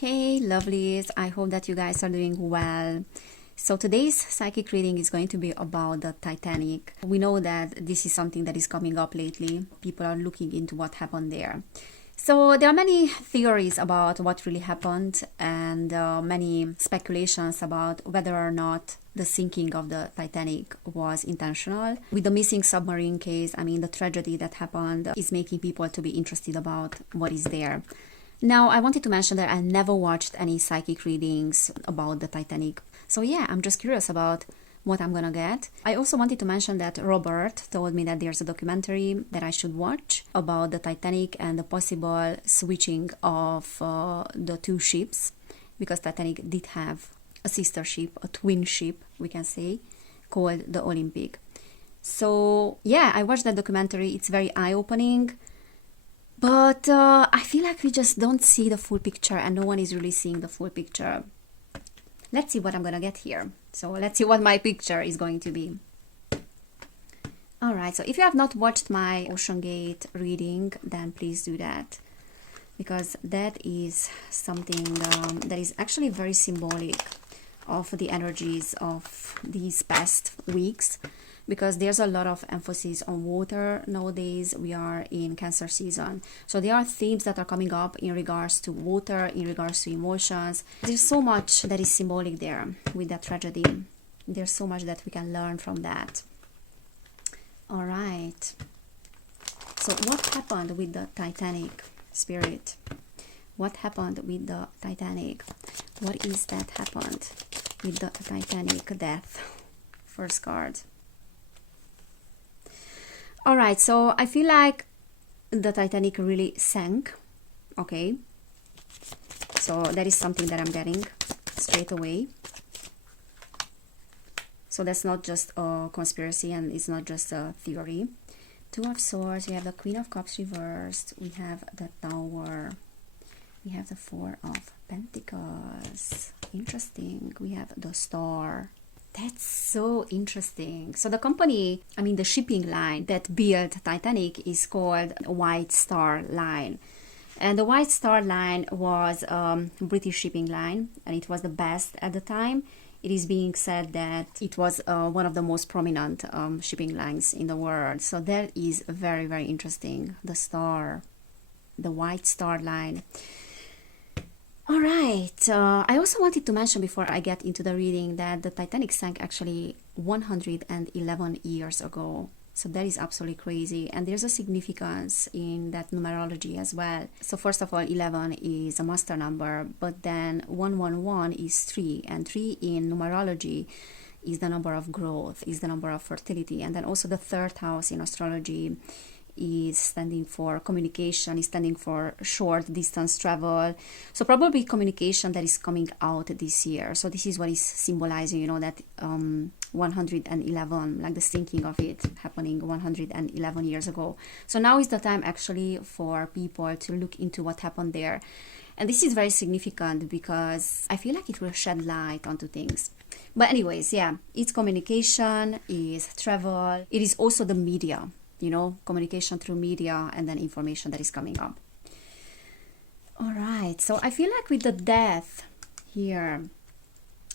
Hey lovelies, I hope that you guys are doing well. So today's psychic reading is going to be about the Titanic. We know that this is something that is coming up lately. People are looking into what happened there. So there are many theories about what really happened and many speculations about whether or not the sinking of the Titanic was intentional. With the missing submarine case, the tragedy that happened is making people to be interested about what is there. Now, I wanted to mention that I never watched any psychic readings about the Titanic. So yeah, I'm just curious about what I'm gonna get. I also wanted to mention that Robert told me that there's a documentary that I should watch about the Titanic and the possible switching of the two ships, because Titanic did have a sister ship, a twin ship, we can say, called the Olympic. So yeah, I watched that documentary. It's very eye-opening. But I feel like we just don't see the full picture and no one is really seeing the full picture. Let's see what I'm gonna get here. So let's see what my picture is going to be. Alright, so if you have not watched my Ocean Gate reading, then please do that. Because that is something that is actually very symbolic of the energies of these past weeks. Because there's a lot of emphasis on water nowadays. We are in Cancer season. So there are themes that are coming up in regards to water, in regards to emotions. There's so much that is symbolic there with that tragedy. There's so much that we can learn from that. All right. So what happened with the Titanic, Spirit? What happened with the Titanic? What is that happened with the Titanic? Death. First card. Alright, so I feel like the Titanic really sank. Okay. So that is something that I'm getting straight away. So that's not just a conspiracy and it's not just a theory. Two of Swords, we have the Queen of Cups reversed, we have the Tower, we have the Four of Pentacles. Interesting. We have the Star. That's so interesting. So the company, the shipping line that built Titanic is called White Star Line. And the White Star Line was a British shipping line and it was the best at the time. It is being said that it was one of the most prominent shipping lines in the world. So that is very, very interesting. The star, the White Star Line. All right, I also wanted to mention before I get into the reading that the Titanic sank actually 111 years ago. So that is absolutely crazy. And there's a significance in that numerology as well. So first of all, 11 is a master number, but then 111 is 3. And 3 in numerology is the number of growth, is the number of fertility. And then also the third house in astrology is standing for communication, is standing for short distance travel. So probably communication that is coming out this year. So this is what is symbolizing, that 111, like the sinking of it happening 111 years ago. So now is the time actually for people to look into what happened there. And this is very significant because I feel like it will shed light onto things. But anyways, yeah, it's communication, it's travel. It is also the media. Communication through media and then information that is coming up. All right, so I feel like with the death here,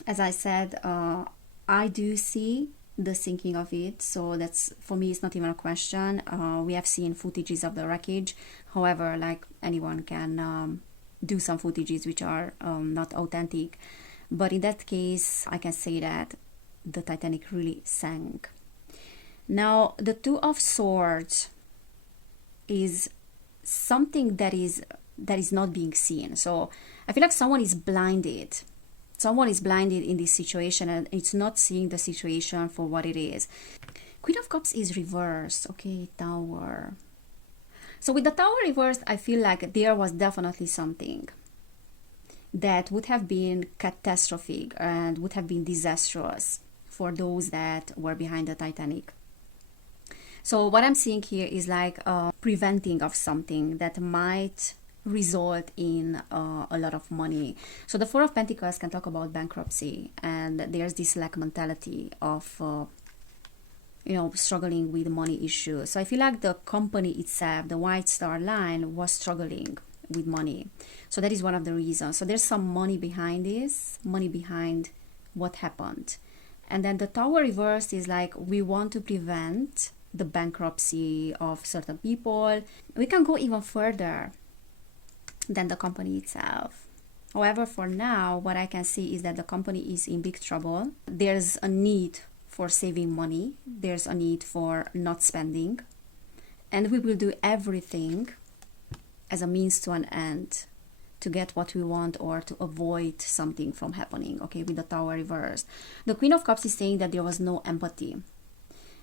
as I said, I do see the sinking of it. So that's, for me, it's not even a question. We have seen footages of the wreckage. However, like anyone can do some footages which are not authentic. But in that case, I can say that the Titanic really sank. Now, the Two of Swords is something that is not being seen. So I feel like someone is blinded. Someone is blinded in this situation and it's not seeing the situation for what it is. Queen of Cups is reversed. Okay, Tower. So with the Tower reversed, I feel like there was definitely something that would have been catastrophic and would have been disastrous for those that were behind the Titanic. So what I'm seeing here is like preventing of something that might result in a lot of money. So the Four of Pentacles can talk about bankruptcy, and there's this lack mentality of struggling with money issues. So I feel like the company itself, the White Star Line, was struggling with money. So that is one of the reasons. So there's some money behind this, money behind what happened. And then the Tower reversed is like, we want to prevent the bankruptcy of certain people. We can go even further than the company itself. However, for now, what I can see is that the company is in big trouble. There's a need for saving money. There's a need for not spending. And we will do everything as a means to an end to get what we want or to avoid something from happening, okay, with the Tower reversed. The Queen of Cups is saying that there was no empathy.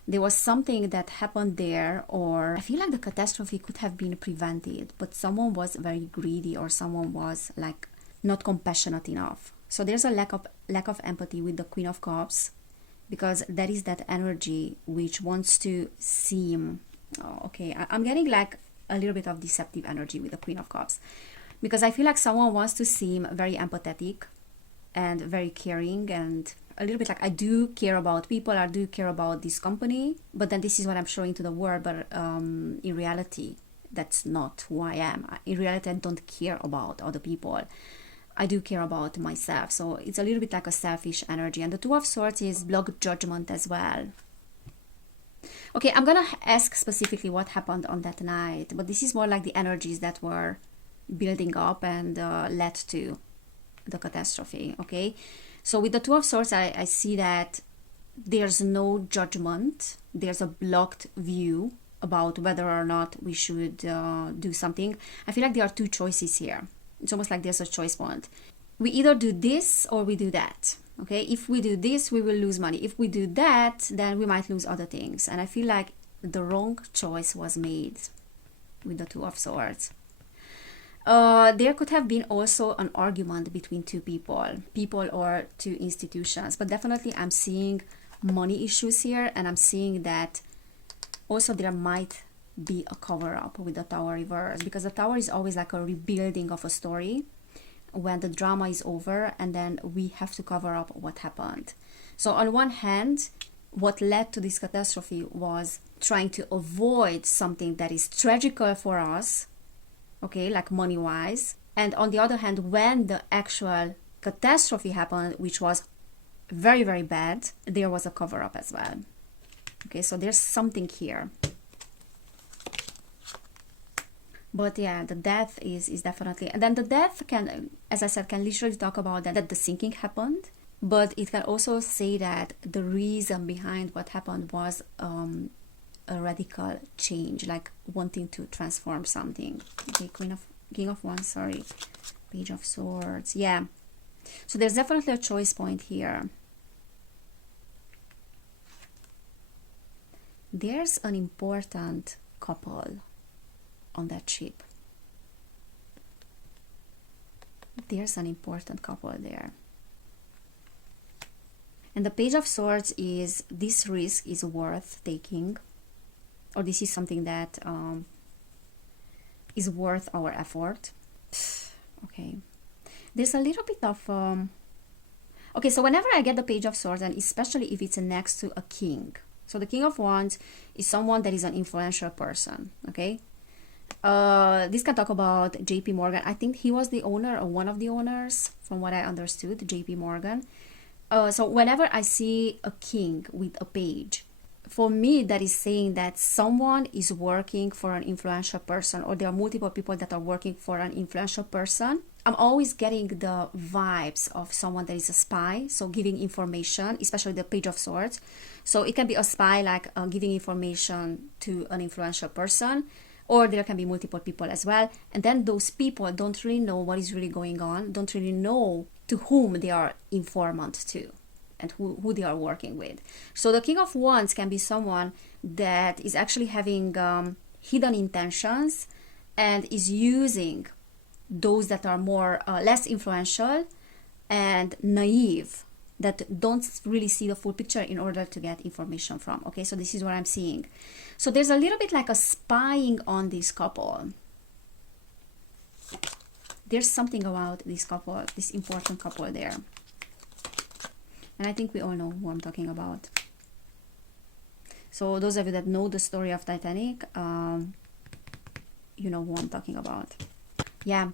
There was something that happened there, or I feel like the catastrophe could have been prevented, but someone was very greedy or someone was like not compassionate enough. So there's a lack of empathy with the Queen of Cups, because that is that energy which wants to seem, I'm getting like a little bit of deceptive energy with the Queen of Cups, because I feel like someone wants to seem very empathetic and very caring and a little bit like, I do care about people, I do care about this company, but then this is what I'm showing to the world. But in reality, that's not who I am. In reality, I don't care about other people. I do care about myself. So it's a little bit like a selfish energy. And the Two of Swords is block judgment as well. Okay, I'm gonna ask specifically what happened on that night, but this is more like the energies that were building up and led to the catastrophe. Okay, so with the Two of Swords, I see that there's no judgment. There's a blocked view about whether or not we should do something. I feel like there are two choices here. It's almost like there's a choice point. We either do this or we do that. Okay, if we do this, we will lose money. If we do that, then we might lose other things. And I feel like the wrong choice was made with the Two of Swords. There could have been also an argument between two people or two institutions, but definitely I'm seeing money issues here, and I'm seeing that also there might be a cover-up with the Tower reverse, because the Tower is always like a rebuilding of a story when the drama is over, and then we have to cover up what happened. So on one hand, what led to this catastrophe was trying to avoid something that is tragical for us, okay, like money-wise. And on the other hand, when the actual catastrophe happened, which was very, very bad, there was a cover-up as well. Okay, so there's something here. But yeah, the death is definitely, and then the death can, as I said, can literally talk about that the sinking happened, but it can also say that the reason behind what happened was a radical change, like wanting to transform something. Okay, King of Wands, sorry, Page of Swords. Yeah, so there's definitely a choice point here. There's an important couple on that ship. There's an important couple there. And the Page of Swords is, this risk is worth taking, or this is something that is worth our effort. Okay, there's a little bit of okay, so whenever I get the Page of Swords, and especially if it's next to a king, so the King of Wands is someone that is an influential person. Okay, this can talk about JP Morgan. I think he was the owner or one of the owners, from what I understood, JP Morgan. So whenever I see a king with a page, for me, that is saying that someone is working for an influential person, or there are multiple people that are working for an influential person. I'm always getting the vibes of someone that is a spy, so giving information, especially the Page of Swords. So it can be a spy, like giving information to an influential person, or there can be multiple people as well. And then those people don't really know what is really going on, don't really know to whom they are informant to, and who they are working with. So the King of Wands can be someone that is actually having hidden intentions and is using those that are more less influential and naive, that don't really see the full picture in order to get information from. Okay, so this is what I'm seeing. So there's a little bit like a spying on this couple. There's something about this couple, this important couple there. And I think we all know who I'm talking about. So those of you that know the story of Titanic, you know who I'm talking about. Yeah,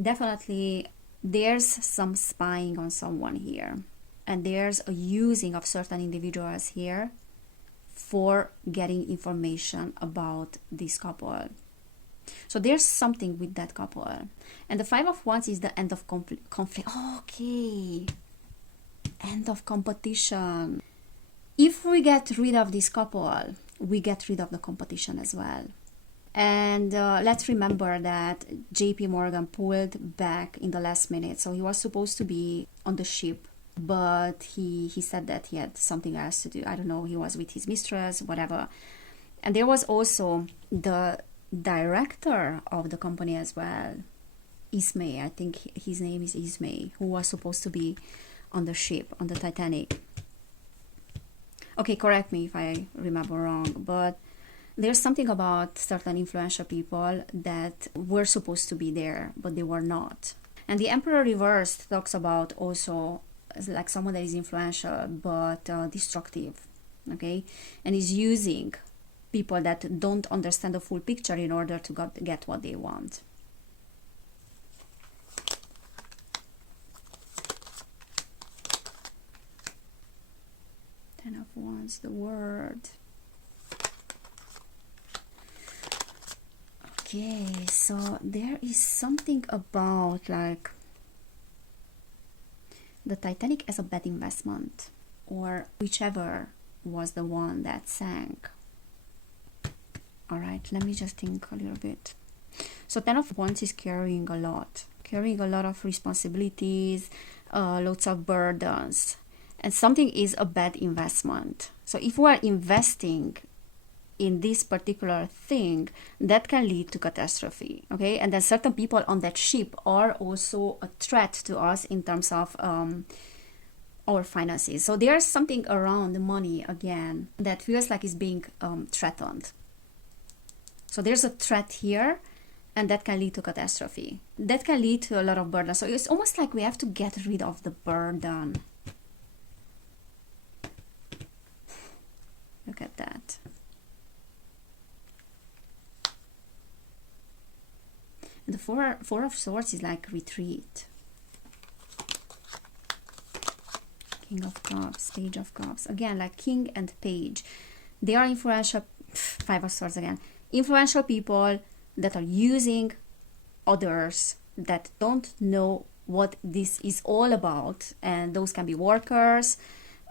definitely there's some spying on someone here. And there's a using of certain individuals here for getting information about this couple. So there's something with that couple. And the Five of Wands is the end of conflict. Okay. End of competition. If we get rid of this couple, we get rid of the competition as well. And let's remember that JP Morgan pulled back in the last minute. So he was supposed to be on the ship, but he said that he had something else to do. I don't know, he was with his mistress, whatever. And there was also the director of the company as well, Ismay. I think his name is Ismay, who was supposed to be on the ship, on the Titanic. Okay, correct me if I remember wrong, but there's something about certain influential people that were supposed to be there, but they were not. And the Emperor reversed talks about also like someone that is influential but destructive, okay, and is using people that don't understand the full picture in order to get what they want. Ten of Wands, the Word. Okay, so there is something about like the Titanic as a bad investment, or whichever was the one that sank. All right, let me just think a little bit. So Ten of Wands is carrying a lot of responsibilities, lots of burdens, and something is a bad investment. So if we are investing in this particular thing, that can lead to catastrophe, okay? And then certain people on that ship are also a threat to us in terms of our finances. So there's something around the money again that feels like it's being threatened. So there's a threat here, and that can lead to catastrophe. That can lead to a lot of burden. So it's almost like we have to get rid of the burden. Look at that. And the four of Swords is like retreat. King of Cups, Page of Cups. Again, like King and Page. They are influential. Five of Swords again. Influential people that are using others that don't know what this is all about. And those can be workers,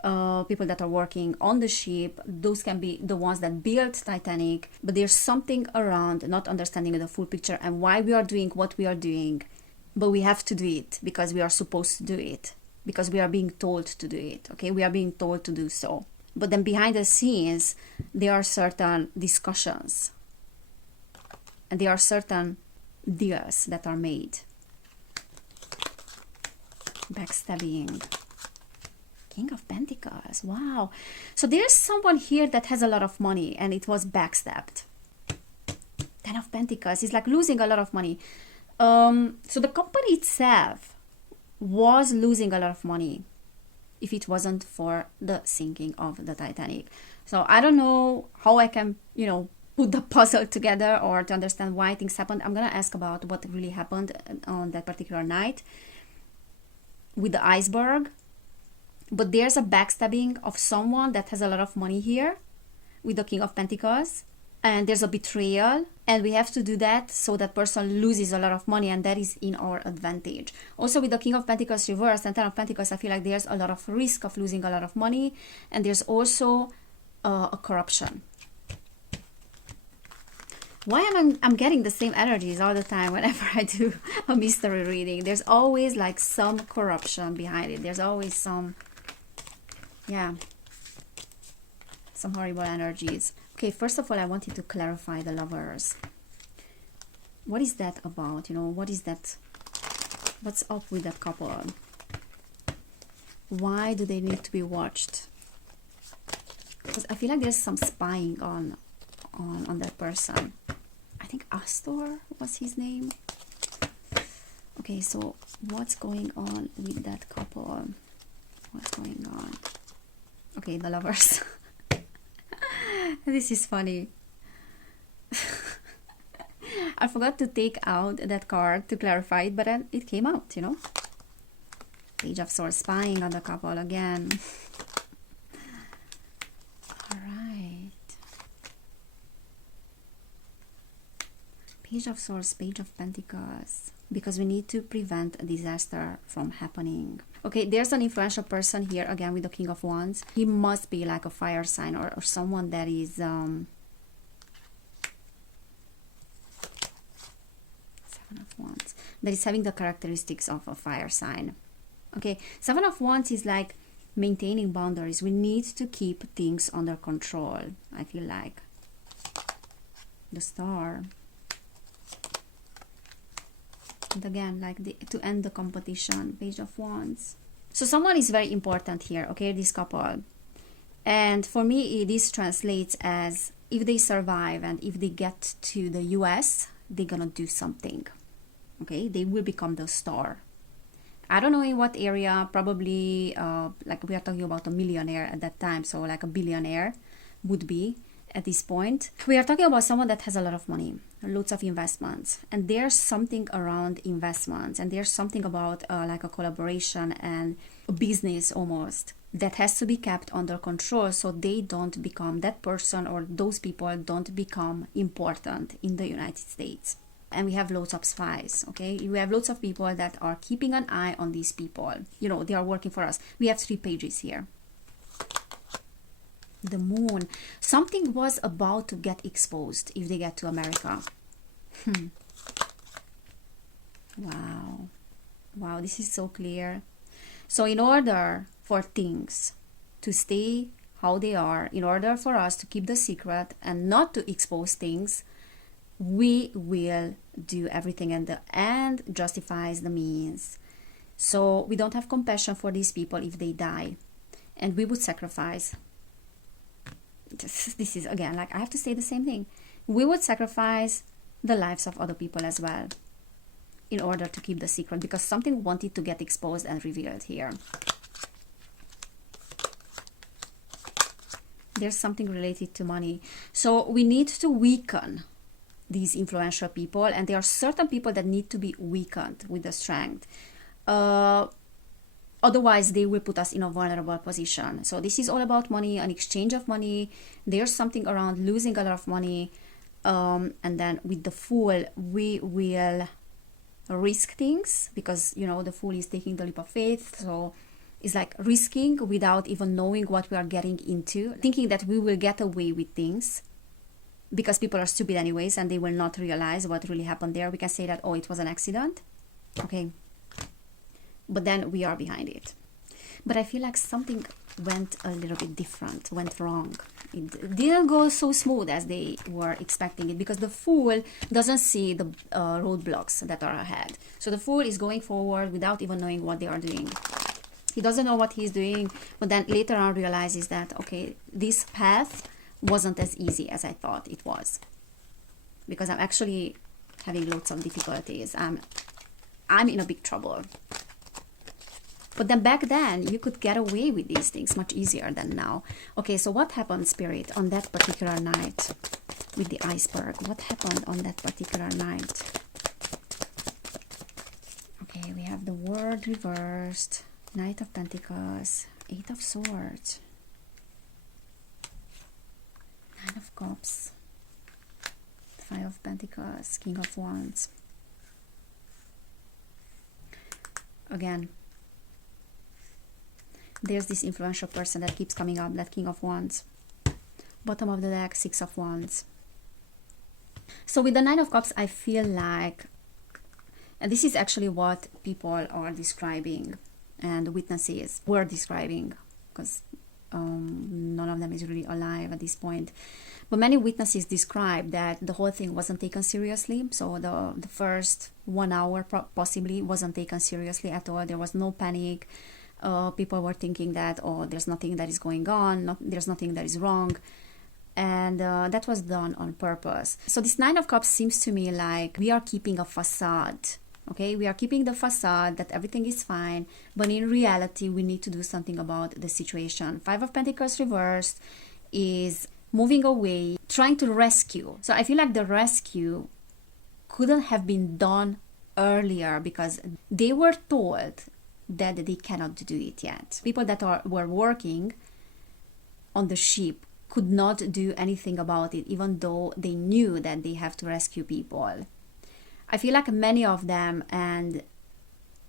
people that are working on the ship. Those can be the ones that built Titanic, but there's something around not understanding the full picture and why we are doing what we are doing, but we have to do it because we are supposed to do it, because we are being told to do it, okay? We are being told to do so. But then behind the scenes, there are certain discussions and there are certain deals that are made. Backstabbing. King of Pentacles. Wow. So there's someone here that has a lot of money and it was backstabbed. Ten of Pentacles is like losing a lot of money. So the company itself was losing a lot of money if it wasn't for the sinking of the Titanic. So I don't know how I can, put the puzzle together or to understand why things happened. I'm gonna ask about what really happened on that particular night with the iceberg. But there's a backstabbing of someone that has a lot of money here with the King of Pentacles. And there's a betrayal. And we have to do that so that person loses a lot of money. And that is in our advantage. Also with the King of Pentacles reversed and Ten of Pentacles, I feel like there's a lot of risk of losing a lot of money. And there's also a corruption. Why am I'm getting the same energies all the time whenever I do a mystery reading? There's always like some corruption behind it. There's always some... yeah, some horrible energies. Okay, first of all, I wanted to clarify the Lovers. What is that about? What is that? What's up with that couple? Why do they need to be watched? Because I feel like there's some spying on that person. I think Astor was his name. Okay, so what's going on with that couple? What's going on? Okay, the Lovers. This is funny. I forgot to take out that card to clarify it, but then it came out, you know. Page of Swords, spying on the couple again. All right. Page of Swords, Page of Pentacles. Because we need to prevent a disaster from happening. Okay, there's an influential person here, again, with the King of Wands. He must be like a fire sign or someone that is... Seven of Wands. That is having the characteristics of a fire sign. Okay, Seven of Wands is like maintaining boundaries. We need to keep things under control, I feel like. The Star. And again, like to end the competition, Page of Wands. So someone is very important here, okay, this couple. And for me, this translates as if they survive and if they get to the US, they're gonna do something, okay? They will become the star. I don't know in what area, probably like we are talking about a millionaire at that time, so like a billionaire would be at this point. We are talking about someone that has a lot of money, lots of investments, and there's something around investments, and there's something about like a collaboration and a business almost that has to be kept under control so they don't become, that person or those people don't become important in the United States. And we have lots of spies, okay? We have lots of people that are keeping an eye on these people. You know, they are working for us. We have 3 pages here. The Moon. Something was about to get exposed if they get to America. Wow. Wow, this is so clear. So in order for things to stay how they are, in order for us to keep the secret and not to expose things, we will do everything, and the end justifies the means. So we don't have compassion for these people if they die, and we would sacrifice. This is again, like I have to say the same thing. We would sacrifice the lives of other people as well in order to keep the secret, because something wanted to get exposed and revealed here. There's something related to money. So we need to weaken these influential people, and there are certain people that need to be weakened with the strength. Otherwise, they will put us in a vulnerable position. So this is all about money, an exchange of money. There's something around losing a lot of money. And then with the Fool, we will risk things because, you know, the Fool is taking the leap of faith. So it's like risking without even knowing what we are getting into, thinking that we will get away with things because people are stupid anyways and they will not realize what really happened there. We can say that, oh, it was an accident. Okay. But then we are behind it. But I feel like something went a little bit different, went wrong. It didn't go so smooth as they were expecting it, because the Fool doesn't see the roadblocks that are ahead. So the Fool is going forward without even knowing what they are doing. He doesn't know what he's doing, but then later on realizes that, okay, this path wasn't as easy as I thought it was, because I'm actually having lots of difficulties. I'm in a big trouble. But then back then, you could get away with these things much easier than now. Okay, so what happened, Spirit, on that particular night with the iceberg? What happened on that particular night? Okay, we have the World reversed, Knight of Pentacles, 8 of Swords, 9 of Cups, 5 of Pentacles, King of Wands. Again, there's this influential person that keeps coming up, that King of Wands. Bottom of the deck, 6 of Wands. So with the 9 of Cups, I feel like, and this is actually what people are describing and witnesses were describing, because none of them is really alive at this point. But many witnesses describe that the whole thing wasn't taken seriously. So the first 1 hour possibly wasn't taken seriously at all. There was no panic. People were thinking that, oh, there's nothing that is going on, there's nothing that is wrong, and that was done on purpose. So this 9 of Cups seems to me like we are keeping a facade, okay? We are keeping the facade that everything is fine, but in reality, we need to do something about the situation. 5 of Pentacles reversed is moving away, trying to rescue. So I feel like the rescue couldn't have been done earlier because they were told that they cannot do it yet. People that were working on the ship could not do anything about it, even though they knew that they have to rescue people. I feel like many of them, and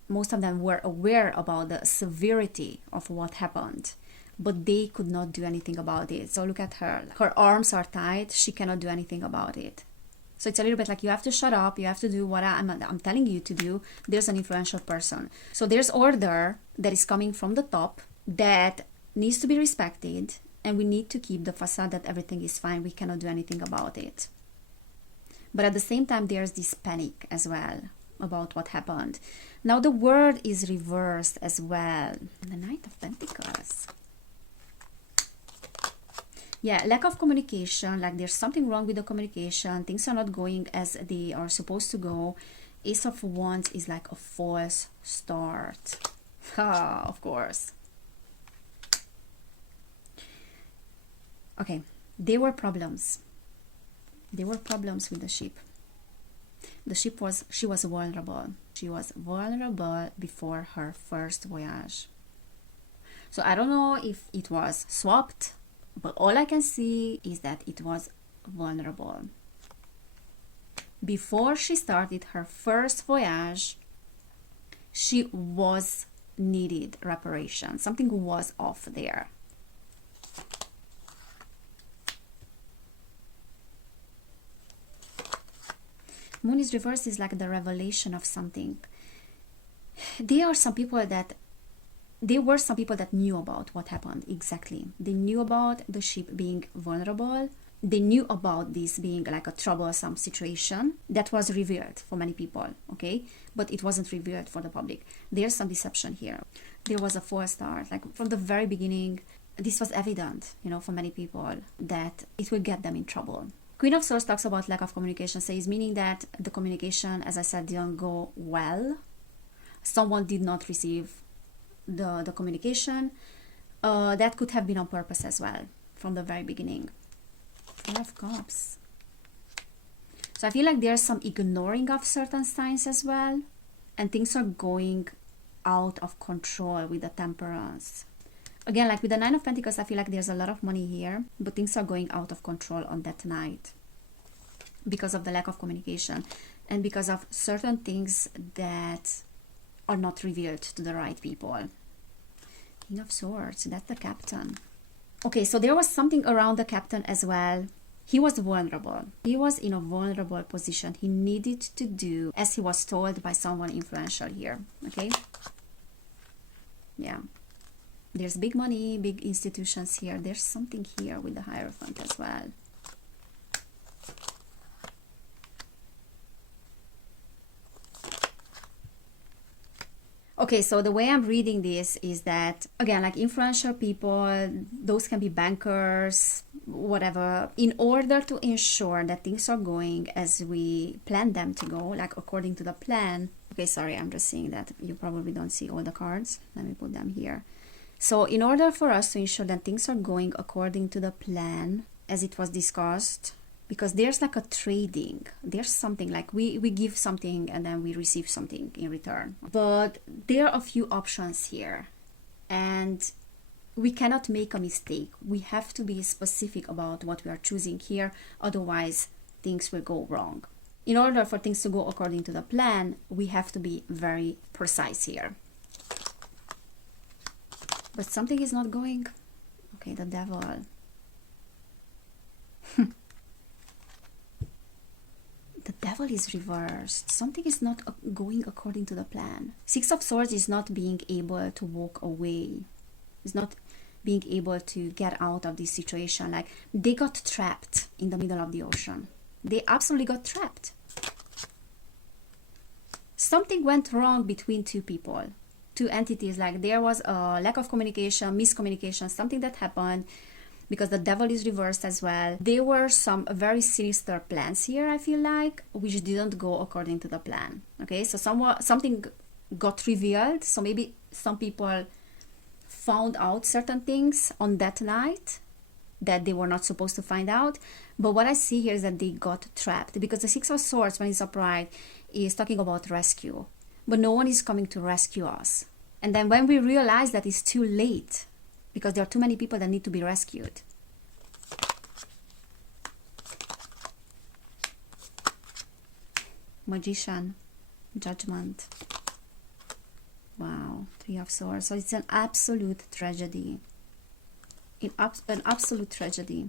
most of them, were aware about the severity of what happened, but they could not do anything about it. So look at her. Her arms are tied. She cannot do anything about it. So it's a little bit like, you have to shut up. You have to do what I'm telling you to do. There's an influential person. So there's order that is coming from the top that needs to be respected. And we need to keep the facade that everything is fine. We cannot do anything about it. But at the same time, there's this panic as well about what happened. Now the word is reversed as well. The Knight of Pentacles. Yeah, lack of communication, like there's something wrong with the communication. Things are not going as they are supposed to go. Ace of Wands is like a false start. Ah, of course. Okay, there were problems. There were problems with the ship. The ship she was vulnerable. She was vulnerable before her first voyage. So I don't know if it was swapped, but all I can see is that it was vulnerable. Before she started her first voyage, she was needed reparation. Something was off there. Moon is reversed is like the revelation of something. There were some people that knew about what happened exactly. They knew about the ship being vulnerable. They knew about this being like a troublesome situation that was revealed for many people, okay? But it wasn't revealed for the public. There's some deception here. There was a false start. Like from the very beginning, this was evident, for many people that it will get them in trouble. Queen of Swords talks about lack of communication, says meaning that the communication, as I said, didn't go well. Someone did not receive the communication. That could have been on purpose as well from the very beginning. Four of Cups. So I feel like there's some ignoring of certain signs as well. And things are going out of control with the Temperance. Again, like with the Nine of Pentacles, I feel like there's a lot of money here, but things are going out of control on that night because of the lack of communication and because of certain things that are not revealed to the right people. King of Swords, that's the captain. Okay, so there was something around the captain as well. He was vulnerable. He was in a vulnerable position. He needed to do as he was told by someone influential here, okay? Yeah. There's big money, big institutions here. There's something here with the Hierophant as well. Okay, so the way I'm reading this is that, again, like influential people, those can be bankers, whatever, in order to ensure that things are going as we plan them to go, like according to the plan. Okay, sorry, I'm just seeing that you probably don't see all the cards. Let me put them here. So in order for us to ensure that things are going according to the plan as it was discussed, because there's like a trading, there's something like we give something and then we receive something in return. But there are a few options here and we cannot make a mistake. We have to be specific about what we are choosing here, otherwise things will go wrong. In order for things to go according to the plan, we have to be very precise here. But something is not going. Okay, the Devil. The Devil is reversed. Something is not going according to the plan. Six of Swords is not being able to walk away. It's not being able to get out of this situation. Like, they got trapped in the middle of the ocean. They absolutely got trapped. Something went wrong between two people. Two entities, like there was a lack of communication, miscommunication, something that happened because the Devil is reversed as well. There were some very sinister plans here, I feel like, which didn't go according to the plan. Okay, so something got revealed. So maybe some people found out certain things on that night that they were not supposed to find out. But what I see here is that they got trapped, because the Six of Swords, when it's upright, is talking about rescue. But no one is coming to rescue us. And then when we realize that it's too late, because there are too many people that need to be rescued. Magician, Judgment. Wow, Three of Swords. So it's an absolute tragedy. An absolute tragedy.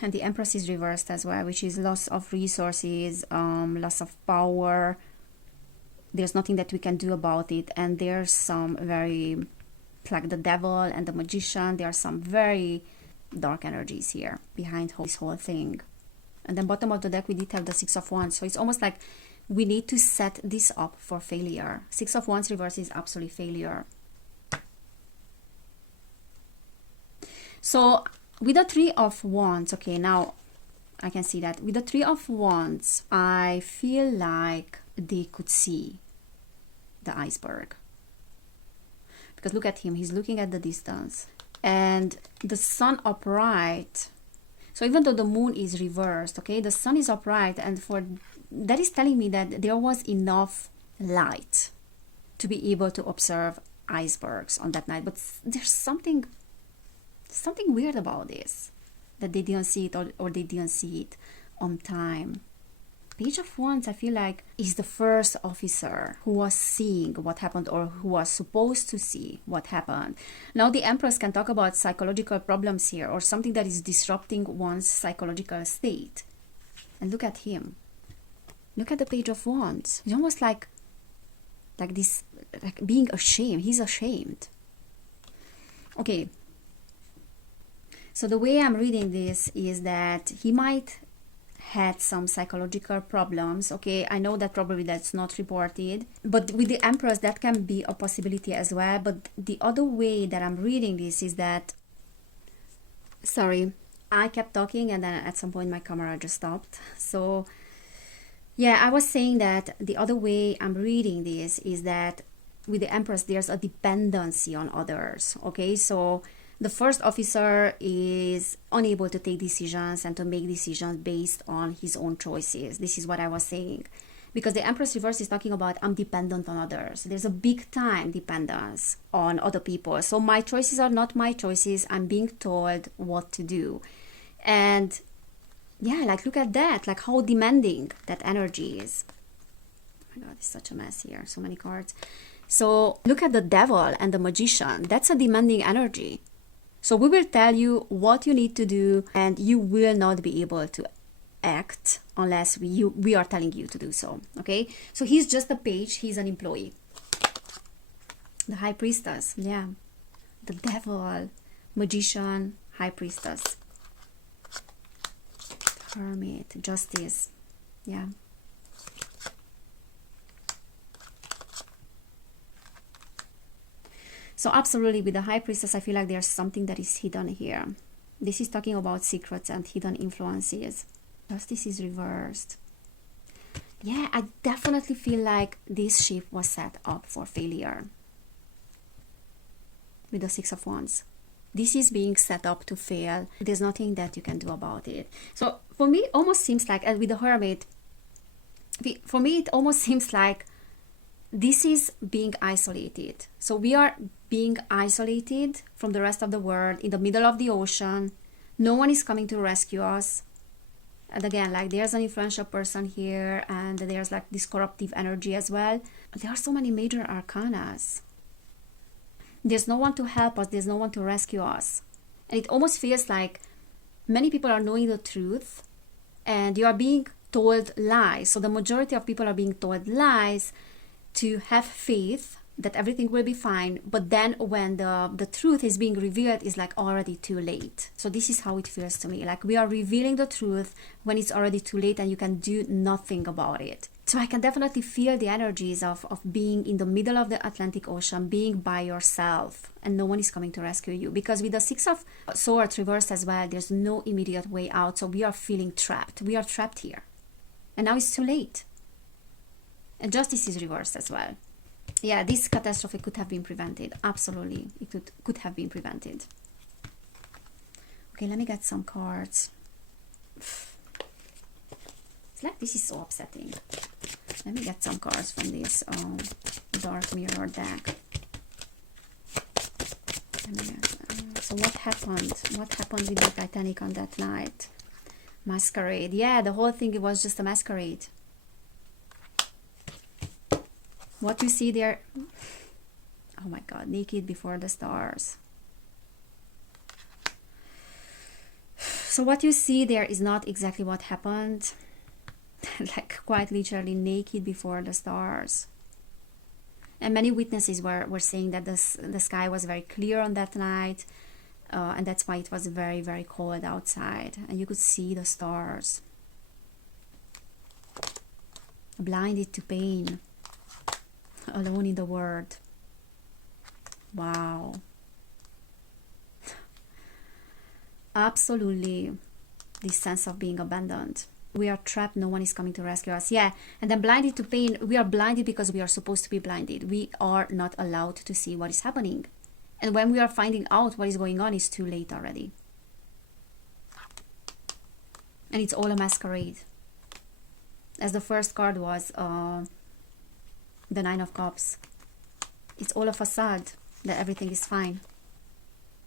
And the Empress is reversed as well, which is loss of resources, loss of power. There's nothing that we can do about it. And there's some very, like the Devil and the Magician, there are some very dark energies here behind this whole thing. And then bottom of the deck, we did have the Six of Wands. So it's almost like we need to set this up for failure. Six of Wands reverse is absolute failure. So with the Three of Wands, okay, now I can see that. With the Three of Wands, I feel like they could see the iceberg. Because look at him, he's looking at the distance. And the Sun upright. So even though the Moon is reversed, okay, the Sun is upright, and that is telling me that there was enough light to be able to observe icebergs on that night. But there's something weird about this, that they didn't see it, or they didn't see it on time. Page of Wands, I feel like, is the first officer who was seeing what happened, or who was supposed to see what happened. Now the Empress can talk about psychological problems here, or something that is disrupting one's psychological state. And look at him. Look at the Page of Wands. It's almost like this, like being ashamed. He's ashamed. Okay. So the way I'm reading this is that he might had some psychological problems. Okay, I know that probably that's not reported, but with the Empress, that can be a possibility as well. But the other way that I'm reading this is that, sorry, I kept talking and then at some point my camera just stopped. So yeah, I was saying that the other way I'm reading this is that with the Empress, there's a dependency on others. Okay, so the first officer is unable to take decisions and to make decisions based on his own choices. This is what I was saying. Because the Empress reverse is talking about I'm dependent on others. There's a big time dependence on other people. So my choices are not my choices. I'm being told what to do. And yeah, like look at that. Like how demanding that energy is. Oh my God, it's such a mess here. So many cards. So look at the Devil and the Magician. That's a demanding energy. So we will tell you what you need to do, and you will not be able to act unless we are telling you to do so. Okay, so he's just a page, he's an employee. The High Priestess, yeah. The Devil, Magician, High Priestess. Hermit, Justice, yeah. So absolutely, with the High Priestess, I feel like there's something that is hidden here. This is talking about secrets and hidden influences. Justice is reversed. Yeah, I definitely feel like this ship was set up for failure. With the Six of Wands. This is being set up to fail. There's nothing that you can do about it. So for me, it almost seems like, and with the Hermit, for me, it almost seems like this is being isolated. So we are being isolated from the rest of the world in the middle of the ocean. No one is coming to rescue us. And again, like there's an influential person here, and there's like this corruptive energy as well. There are so many major arcanas. There's no one to help us. There's no one to rescue us. And it almost feels like many people are knowing the truth and you are being told lies. So the majority of people are being told lies to have faith that everything will be fine, but then when the truth is being revealed, it's like already too late. So this is how it feels to me, like we are revealing the truth when it's already too late and you can do nothing about it. So I can definitely feel the energies of being in the middle of the Atlantic Ocean, being by yourself, and no one is coming to rescue you. Because with the Six of Swords reversed as well, there's no immediate way out. So we are feeling trapped. We are trapped here. And now it's too late. And Justice is reversed as well. Yeah, this catastrophe could have been prevented. Absolutely. It could have been prevented. Okay, let me get some cards. It's like this is so upsetting. Let me get some cards from this dark mirror deck. So what happened? What happened with the Titanic on that night? Masquerade. Yeah, the whole thing, it was just a masquerade. What you see there... Oh my god, naked before the stars. So what you see there is not exactly what happened. Like quite literally naked before the stars. And many witnesses were saying that the sky was very clear on that night. And that's why it was very, very cold outside. And you could see the stars. Blinded to pain. Alone in the world. Wow. Absolutely. This sense of being abandoned. We are trapped, no one is coming to rescue us. Yeah, and then blinded to pain. We are blinded because we are supposed to be blinded. We are not allowed to see what is happening. And when we are finding out what is going on, it's too late already. And it's all a masquerade. As the first card was the Nine of Cups. It's all a facade that everything is fine.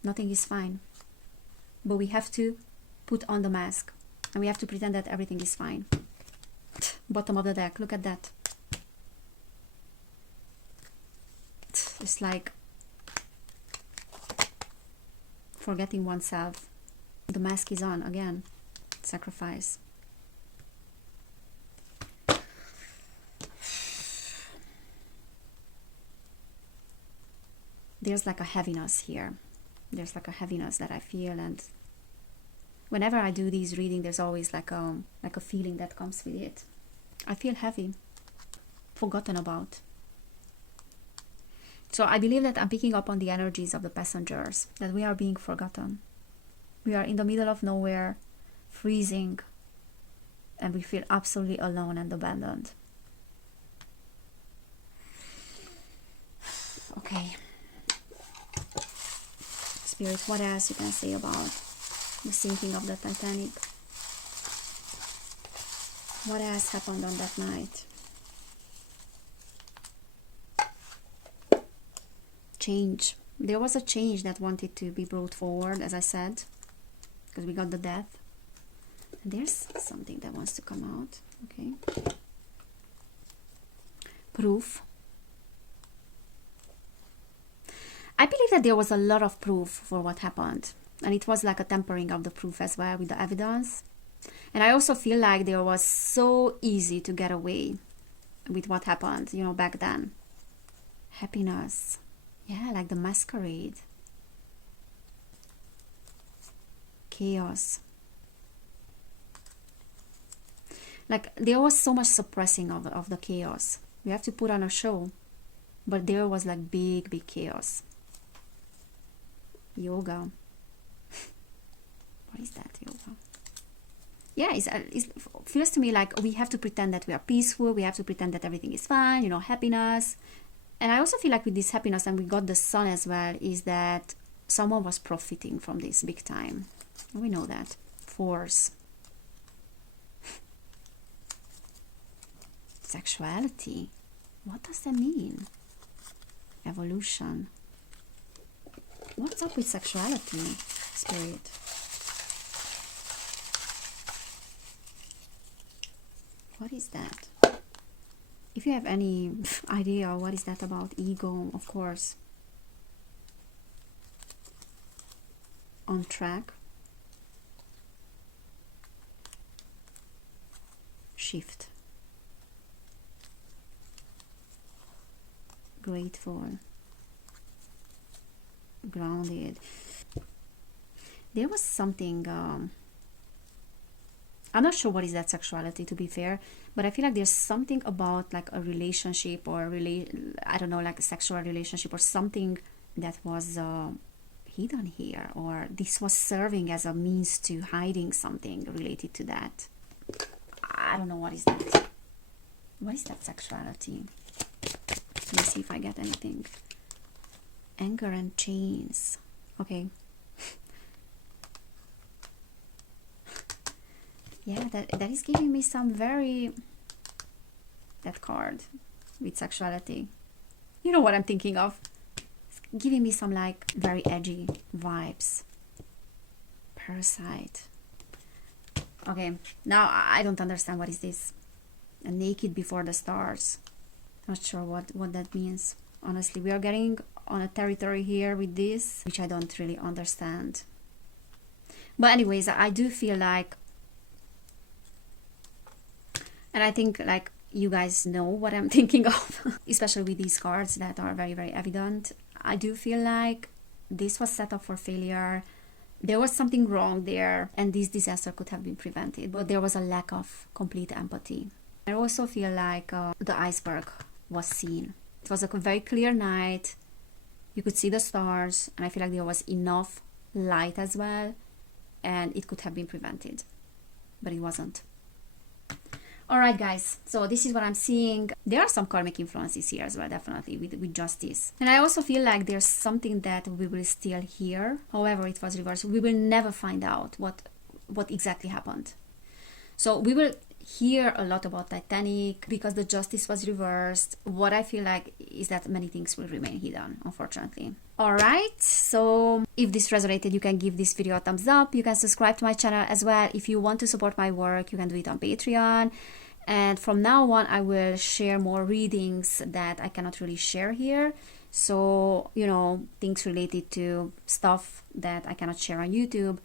Nothing is fine. But we have to put on the mask. And we have to pretend that everything is fine. Bottom of the deck. Look at that. It's like forgetting oneself. The mask is on again. Sacrifice. There's like a heaviness here. There's like a heaviness that I feel, and whenever I do these readings, there's always like a feeling that comes with it. I feel heavy, forgotten about. So I believe that I'm picking up on the energies of the passengers, that we are being forgotten. We are in the middle of nowhere, freezing, and we feel absolutely alone and abandoned. Okay. Spirit, what else you can say about the sinking of the Titanic? What else happened on that night? Change. There was a change that wanted to be brought forward, as I said, because we got the death. And there's something that wants to come out. Okay. Proof. I believe that there was a lot of proof for what happened. And it was like a tempering of the proof as well with the evidence. And I also feel like there was so easy to get away with what happened, you know, back then. Happiness. Yeah, like the masquerade. Chaos. Like there was so much suppressing of the chaos. We have to put on a show. But there was like big, big chaos. Yoga. What is that, yoga? Yeah, it feels to me like we have to pretend that we are peaceful. We have to pretend that everything is fine, you know, happiness. And I also feel like with this happiness, and we got the sun as well, is that someone was profiting from this big time. We know that. Force. Sexuality. What does that mean? Evolution. What's up with sexuality, Spirit? What is that? If you have any idea what is that about, ego, of course. On track. Shift. Grateful. Grounded. There was something I'm not sure what is that sexuality, to be fair, but I feel like there's something about like a relationship or I don't know, like a sexual relationship or something that was hidden here, or this was serving as a means to hiding something related to that. I don't know, what is that? What is that sexuality? Let me see if I get anything. Anger and chains. Okay. Yeah, that is giving me some very, that card with sexuality, you know what I'm thinking of. It's giving me some like very edgy vibes. Parasite. Okay, now I don't understand what is this. A naked before the stars. Not sure what that means. Honestly, we are getting on a territory here with this, which I don't really understand. But anyways, I do feel like, and I think like you guys know what I'm thinking of, especially with these cards that are very, very evident. I do feel like this was set up for failure. There was something wrong there, and this disaster could have been prevented, but there was a lack of complete empathy. I also feel like the iceberg was seen. It was a very clear night. You could see the stars, and I feel like there was enough light as well, and it could have been prevented, but it wasn't. Alright guys, so this is what I'm seeing. There are some karmic influences here as well, definitely, with justice. And I also feel like there's something that we will still hear. However, it was reversed. We will never find out what exactly happened. So we will hear a lot about Titanic because the justice was reversed. What I feel like is that many things will remain hidden, unfortunately. Alright, so if this resonated, you can give this video a thumbs up. You can subscribe to my channel as well. If you want to support my work, you can do it on Patreon. And from now on, I will share more readings that I cannot really share here. So, you know, things related to stuff that I cannot share on YouTube,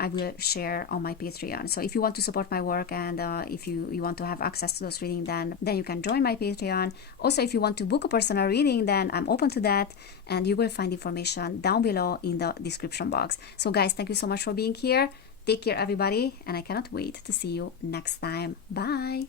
I will share on my Patreon. So if you want to support my work and if you want to have access to those readings, then you can join my Patreon. Also, if you want to book a personal reading, then I'm open to that, and you will find information down below in the description box. So guys, thank you so much for being here. Take care everybody, and I cannot wait to see you next time. Bye.